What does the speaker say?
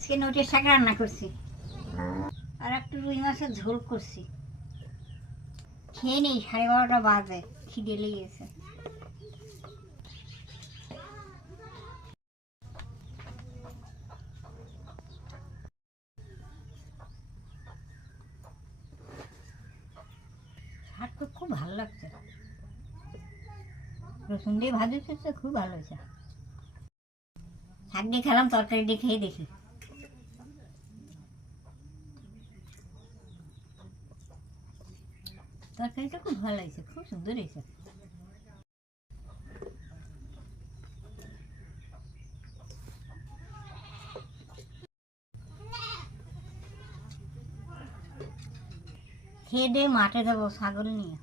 আজকে নোটের শাক রান্না করছি আর একটু রুই মাছের ঝোল করছি। খেয়ে নেই, 12:30 বাজে, খিদে লেগেছে। শাক তো খুব ভালো লাগছে, রসুন দিয়ে ভাজি খেতে খুব ভালো হয়েছে। শাক দিয়ে খেলাম, তরকারি দিয়ে খেয়ে দেখি। তরকারিটা খুব ভালো হয়েছে, খুব সুন্দর হয়েছে। খেয়ে দিয়ে মাঠে যাবো ছাগল নিয়ে।